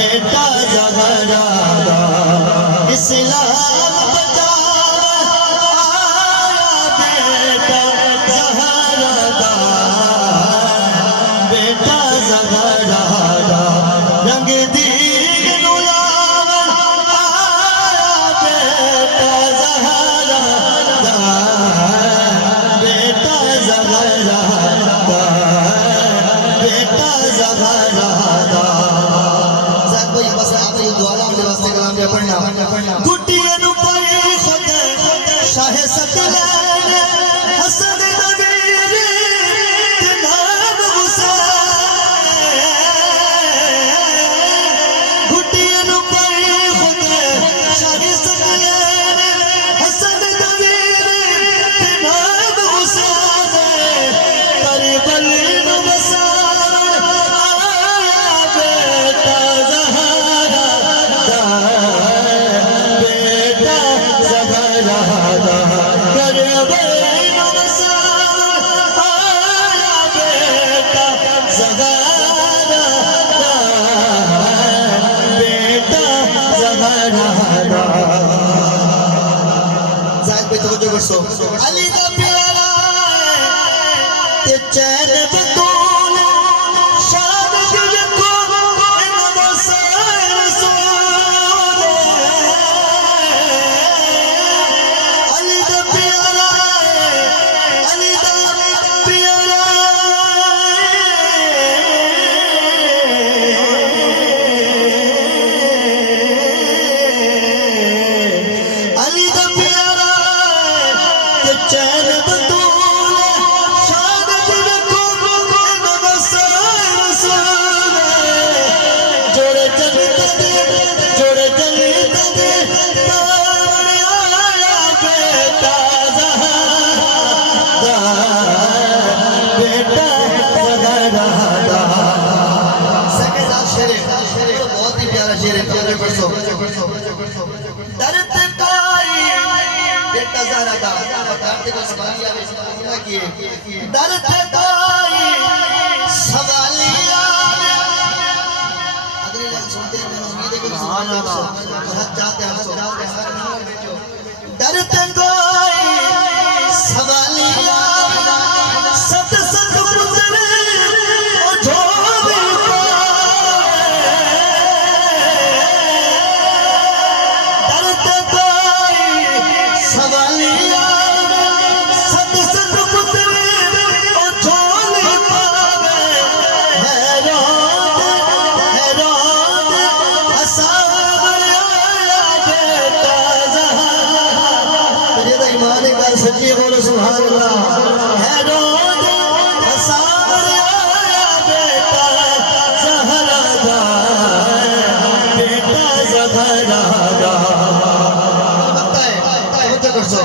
बेटा ज़हरा दा इस्लाम बचावा बेटा ज़हरा दा बेटा ज़हरा दा रंग दी गुटियनु पर खुद शाह सकलैन हसन नबीर नाम हुसैन गुटियनु पर खुद शाह सकलैन हसन नबीर नाम हुसैन करबल नु बसावन आया बेटा ज़हरा दा अली दा प्यारा ते चैन बतूल शान दिल को इन्ना सर सोने अली दा प्यारा अली दा प्यारा अली दा प्यारा चैन बतूल शान दिल को इन्ना सर सोने जोड़े चलते आया बेटा ज़हरा बेटा ज़हरा दा सेकंड शेर बहुत ही प्यारा शेर है प्यारे परसों दर्द काई बेटा ज़हरा दा बताते को सवालिया में सुना किए दर्द काई सवालिया अगले लाइन सुनते हैं मैंने उम्मीद है कि सुभान अल्लाह बहुत चाहते हैं दर्द काई सवालिया सत सत गुजरे ओ झोली दर्द काई सवालिया सत सत गुजरे ओ झोली पावे हैरान असावर आया बेटा ज़हरा मुझे तो ईमान कर सच्ची बोलो सुभान अल्लाह हैरान असावर आया बेटा ज़हरा दा बेटा ज़हरा दा बताए तो कर सो